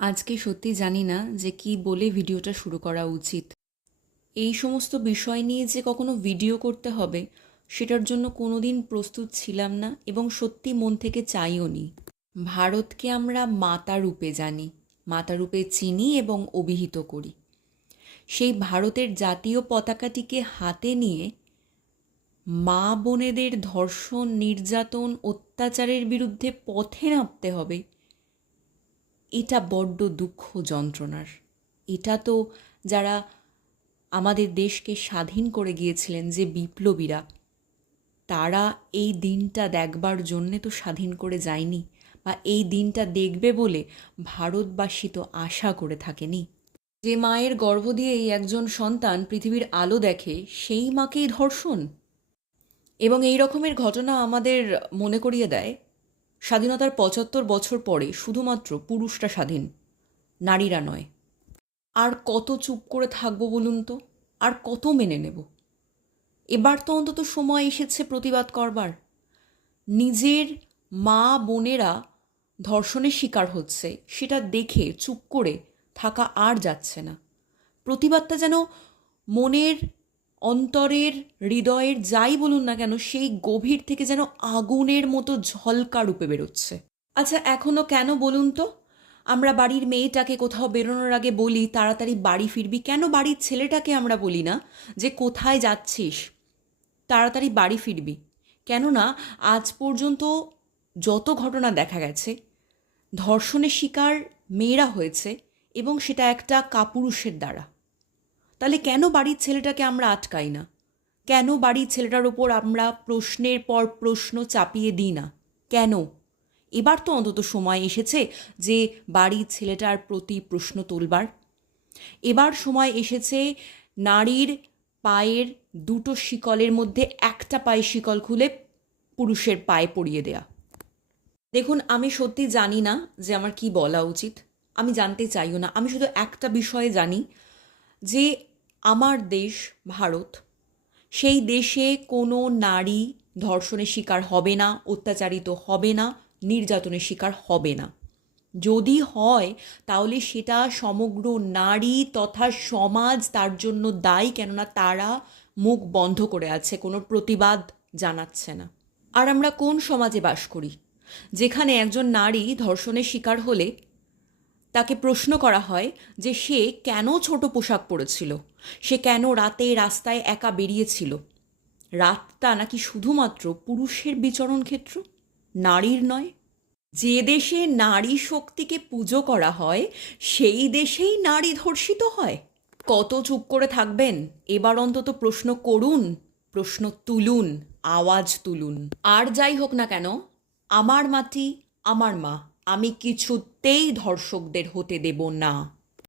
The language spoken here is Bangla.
আজকে সত্যি জানি না যে কি বলে ভিডিওটা শুরু করা উচিত। এই সমস্ত বিষয় নিয়ে যে কখনো ভিডিও করতে হবে, সেটার জন্য কোনো দিন প্রস্তুত ছিলাম না এবং সত্যি মন থেকে চাইও নি। ভারতকে আমরা মাতা রূপে জানি, মাতা রূপে চিনি এবং অভিহিত করি। সেই ভারতের জাতীয় পতাকাটিকে হাতে নিয়ে মা বোনেদের ধর্ষণ, নির্যাতন, অত্যাচারের বিরুদ্ধে পথে নামতে হবে। এটা বড্ড দুঃখ যন্ত্রণার। এটা তো যারা আমাদের দেশকে স্বাধীন করে গিয়েছিলেন যে বিপ্লবীরা, তারা এই দিনটা দেখবার জন্যে তো স্বাধীন করে যায়নি বা এই দিনটা দেখবে বলে ভারতবাসী তো আশা করে থাকেনি। যে মায়ের গর্ভ দিয়েই একজন সন্তান পৃথিবীর আলো দেখে, সেই মাকেই ধর্ষণ। এবং এই রকমের ঘটনা আমাদের মনে করিয়ে দেয় স্বাধীনতার পঁচাত্তর বছর পরে শুধুমাত্র পুরুষরা স্বাধীন, নারীরা নয়। আর কত চুপ করে থাকব বলুন তো? আর কত মেনে নেব? এবার তো অন্তত সময় এসেছে প্রতিবাদ করবার। নিজের মা বোনেরা ধর্ষণের শিকার হচ্ছে, সেটা দেখে, চুপ করে থাকা আর যাচ্ছে না। প্রতিবাদটা যেন মনের অন্তরের হৃদয়ের যাই বলুন না কেন, সেই গভীর থেকে যেন আগুনের মতো ঝলকা রূপে বেরোচ্ছে। আচ্ছা এখনও কেন বলুন তো? আমরা বাড়ির মেয়েটাকে কোথাও বেরোনোর আগে বলি, তাড়াতাড়ি বাড়ি ফিরবি। কেন বাড়ির ছেলেটাকে আমরা বলি না যে, কোথায় যাচ্ছিস? তাড়াতাড়ি বাড়ি ফিরবি। কেননা, আজ পর্যন্ত যত ঘটনা দেখা গেছে, ধর্ষণের শিকার মেয়েরা হয়েছে এবং সেটা একটা কাপুরুষের দ্বারা। তাহলে কেন বাড়ির ছেলেটাকে আমরা আটকাই না? কেন বাড়ির ছেলেটার ওপর আমরা প্রশ্নের পর প্রশ্ন চাপিয়ে দিই না? কেন? এবার তো অন্তত সময় এসেছে যে বাড়ির ছেলেটার প্রতি প্রশ্ন তোলবার। এবার সময় এসেছে নারীর পায়ের দুটো শিকলের মধ্যে একটা পায়ে শিকল খুলে পুরুষের পায়ে পরিয়ে দেয়া। দেখুন, আমি সত্যি জানি না যে আমার কি বলা উচিত। আমি জানতে চাইও না। আমি শুধু একটা বিষয়ে জানি যে আমার দেশ ভারত, সেই দেশে কোনো নারী ধর্ষণের শিকার হবে না, অত্যাচারিত হবে না, নির্যাতনের শিকার হবে না। যদি হয়, তাহলে সেটা সমগ্র নারী তথা সমাজ তার জন্য দায়ী, কেননা তারা মুখ বন্ধ করে আছে, কোনো প্রতিবাদ জানাচ্ছে না। আর আমরা কোন সমাজে বাস করি? যেখানে একজন নারী ধর্ষণের শিকার হলে তাকে প্রশ্ন করা হয় যে সে কেন ছোট পোশাক পরেছিল? সে কেন রাতে রাস্তায় একা বেরিয়েছিল? রাতটা নাকি শুধুমাত্র পুরুষের বিচরণ ক্ষেত্র? নারীর নয়। যে দেশে নারী শক্তিকে পুজো করা হয়, সেই দেশেই নারী ধর্ষিত হয়। কত চুপ করে থাকবেন? এবার অন্তত প্রশ্ন করুন, প্রশ্ন তুলুন, আওয়াজ তুলুন। আর যাই হোক না কেন, আমার মাটি আমার মা। আমি কিছুতেই ধর্ষকদের হতে দেব না।